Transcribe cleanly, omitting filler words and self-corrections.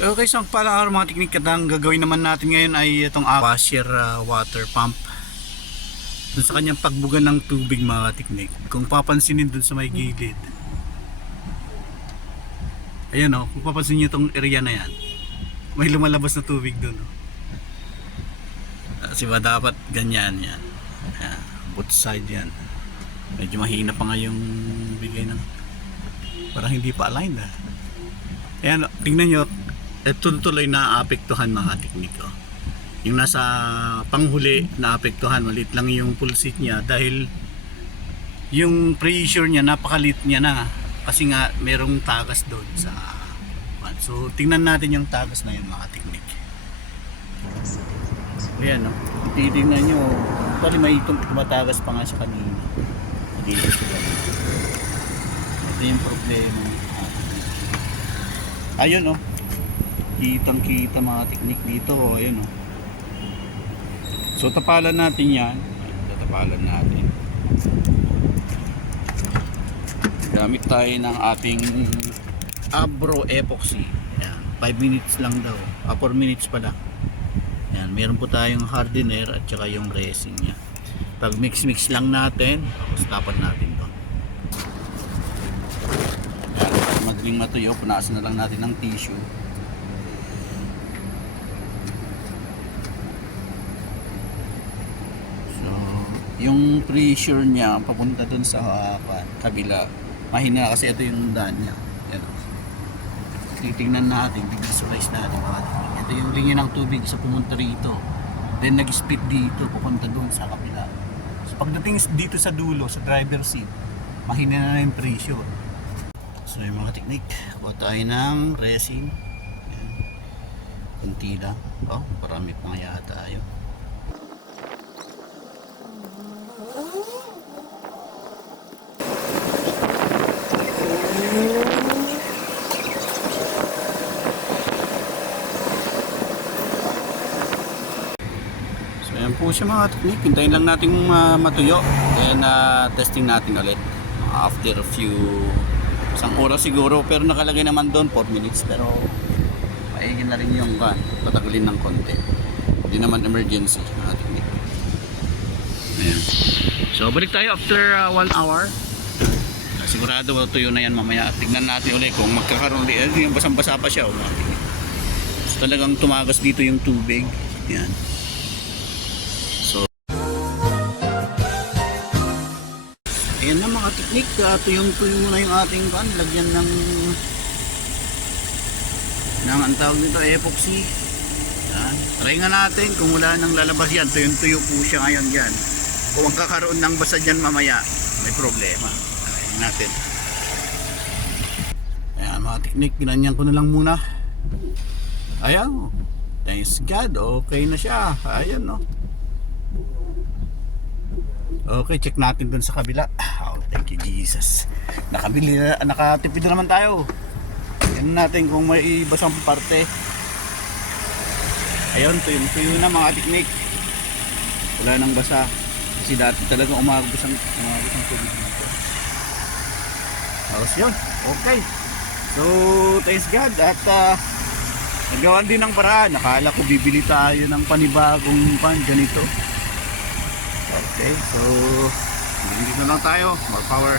Okay, so pala araw mga teknik at ang gagawin naman natin ngayon ay itong washer water pump dun sa kanyang pagbuga ng tubig mga teknik. Kung papansinin dun sa may gilid, ayan o, kung papansin nyo itong area na yan, may lumalabas na tubig dun o. Kasi ba dapat ganyan yan, ayan, both side yan. Medyo mahina pa nga yung bigay ng, parang hindi pa aligned ha. Ayan, tingnan nyo, tuloy na apektuhan mga tekniko. Yung nasa panghuli na apektuhan, malit lang yung pulsit niya dahil yung pressure niya napakalit niya na kasi nga merong tagas doon sa so tingnan natin yung tagas na yun mga teknik. Ayan no, titignan nyo pali may tumatagas pa nga sa kanina. Ito yung problema. Ayun no, kitang kita mga teknik dito, ayun o. So tapalan natin yan. Tapalan natin. Gamit tayo ng ating Abro Epoxy. Yan, 5 minutes lang daw. 4 minutes pala. Yan, meron po tayong hardener at saka yung resin niya. Pag mix lang natin, tapos tapan natin doon. Yan, para madaling matuyo, punasan na lang natin ng tissue. Yung pressure niya papunta dun sa kabila mahina kasi ito yung daan niya. Yan. Titingnan natin, visualize natin ito yung linya ng tubig sa pumunta rito, then nag-split dito papunta dun sa kabila. So pagdating dito sa dulo sa driver seat, mahina na yung pressure. So yung mga teknik, kuha tayo ng resin. Yan. Kunti lang. Oh, marami pa nga yata tayo. Ayan po siya mga teknik, hintayin lang natin matuyo, then testing natin ulit after a few, isang oras siguro, pero nakalagay naman doon 4 minutes, pero maigin na rin yung patagalin ng konti, hindi naman emergency mga teknik. Ayan. So balik tayo after 1 hour, sigurado tuyo na yan mamaya. Tignan natin ulit kung magkakaroon ulit, yung basang-basa pa siya mga teknik. So talagang tumagas dito yung tubig. Yan. Ayan na mga teknik, tuyong-tuyo na yung ating lagyan ng ang tawag nito, epoxy. Yan. Try nga natin kung wala nang lalabas yan, tuyong-tuyo po siya ngayon dyan. Kung magkakaroon ng basa dyan mamaya, may problema. Try natin. Ayan mga teknik, ginanyan ko na lang muna. Ayan, thanks God, okay na siya. Ayan no. Okay, check natin dun sa kabila. Oh, thank you Jesus. Nakatipid naman tayo. Tignan natin kung may basang parte. Ayun, tuyo na mga teknik. Wala nang basa. Kasi dati talaga umagos ang tubig dito. Tapos yun, okay. So, thanks God. At nagawan din ng paraan. Nakala ko bibili tayo ng panibagong ganito. Okay, so dito na lang tayo, more power.